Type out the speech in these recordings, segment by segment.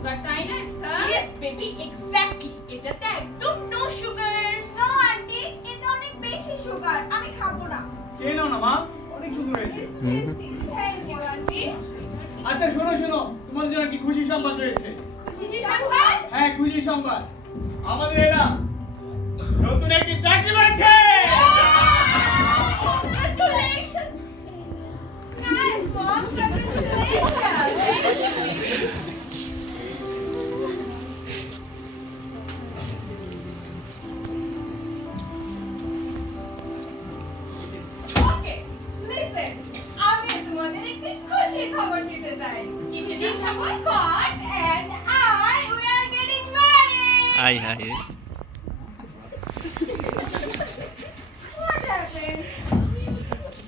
Sugar তাই না স্কা? Yes baby, exactly. এটাতে একদম নো সুগার। না আন্টি, এটা অনেক বেশি সুগার, আমি খাবো না। খেয়ে নাও না মা, অনেক সুন্দর হয়েছে। Thank you aunty. আচ্ছা শোনো শোনো, তোমাদের জন্য কি খুশি সংবাদ রয়েছে। খুশি সংবাদ? হ্যাঁ খুশি সংবাদ, আমাদের এরা নতুন একটি চাকরি পেয়েছে। Congratulations. Nice mom, congratulations. Okay, listen. আমি তোমাদের একটি খুশির খবর দিতে চাই। খুশির খবর? God and I, we are getting married. Hi, hi. What happened?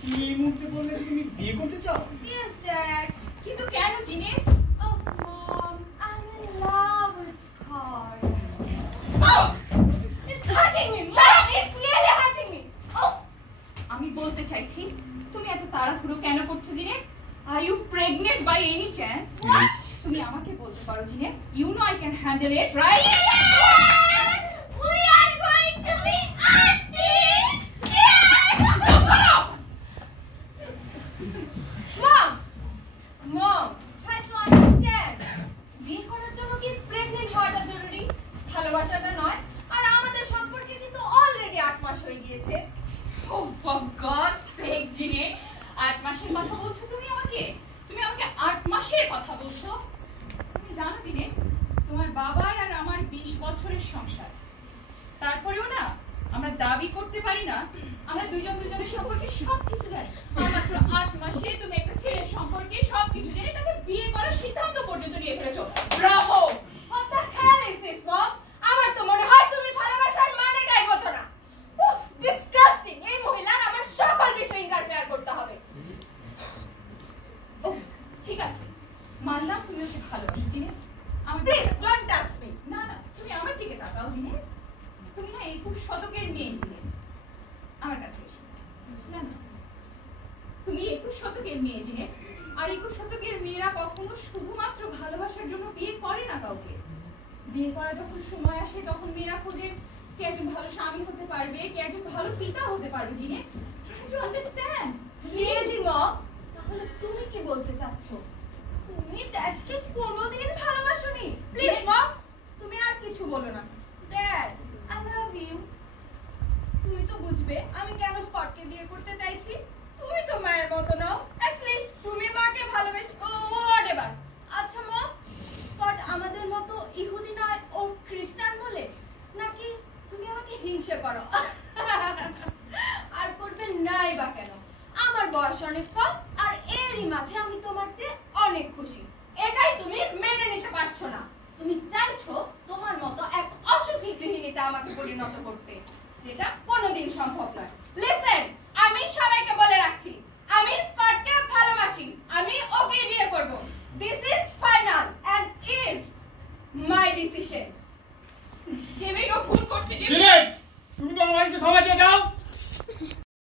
কি মুহূর্তে বললে যে তুমি বিয়ে করতে চাও? Yes, Dad. কিন্তু কেন জিনে? Oh, Mom, I'm in love with Scott. Oh! It's hurting me, Mom. It's clearly hurting me. Oh, আমি বলতে চাইছি তুমি এত তাড়াহুড়ো কেন করছো জিনে? Are you pregnant by any chance? What? তুমি আমাকে বলতে পারো জিনে, you know I can handle it, right? we are going to be aunties. Yes. Mom, try to understand. বিয়ে করার জন্য কি প্রেগন্যান্ট হওয়াটা জরুরি? ভালোবাসাটা নয়। আর আমাদের সম্পর্কে কিন্তু অলরেডি 8 মাস হয়ে গিয়েছে। Oh, for God's sake, জিনে, 8 মাসের কথা বলছো তুমি আমাকে? তুমি আমাকে 8 মাসের কথা বলছো? তুমি জানো জিনে, তোমার বাবার আর আমার 20 বছরের সংসার। তারপরেও না আমরা দাবি করতে পারি না আমরা দুইজন দুজনের সম্পর্কে সবকিছু জানি। আর মাত্র 8 মাসে তুমি একটা ছেলের সম্পর্কে সবকিছু জেনে তাকে বিয়ে করার সিদ্ধান্ত পর্যন্ত নিয়ে ফেলেছো। Bravo! What the hell is this, Mom? আমার তো মনে হয় তুমি ভালোবাসার মানেটাই বোঝো না। উফ, disgusting. এই মহিলার আমার সকল বিষয়ে ইন্টারফেয়ার করতে হবে। ও ঠিক আছে, মানলাম তুমি ওকে ভালোবাসো জিনে। আমার Please don't touch me. না না, তুমি আমার দিকে তাকাও জিনে। তুমি না 21 শতকের মেয়ে জিনে। আমার কাছে এসো। না না, তুমি 21 শতকের মেয়ে জিনে। আর 21 শতকের মেয়েরা কখনো শুধুমাত্র ভালোবাসার জন্য বিয়ে করে না কাউকে। বিয়ে করা যখন সময় আসে তখন মেয়েরা খোঁজে কে একজন ভালো স্বামী হতে পারবে, কে একজন ভালো পিতা হতে পারবে জিনে। Try to understand. Really, Mom? তাহলে তুমি কি বলতে চাচ্ছ? তুমি ড্যাডকে কোনোদিন ভালোবাসোনি? Please, Mom, তুমি আর কিছু বলো না। Dad, I love you. তুমি তো বুঝবে আমি কেন স্কটকে বিয়ে করতে চাইছি। তুমি তো মায়ের মতো নাও। At least তুমি মাকে ভালোবাসো। Whatever. আচ্ছা মম, স্কট আমাদের মতো ইহুদি নয় ও খ্রিস্টান বলে, নাকি তুমি আমাকে হিংসা করো? আর করবে নাই বা কেন? আমার বয়স অনেক কম আর এরই মাঝে আমি তোমার চেয়ে অনেক খুশি। এটাই তুমি মেনে নিতে পারছো না। তুমি চাইছো তোমার মতো এক অসুখী গৃহিণীতে আমাকে পরিণত করতে, যেটা কোনোদিন সম্ভব নয়। লিসেন, আমি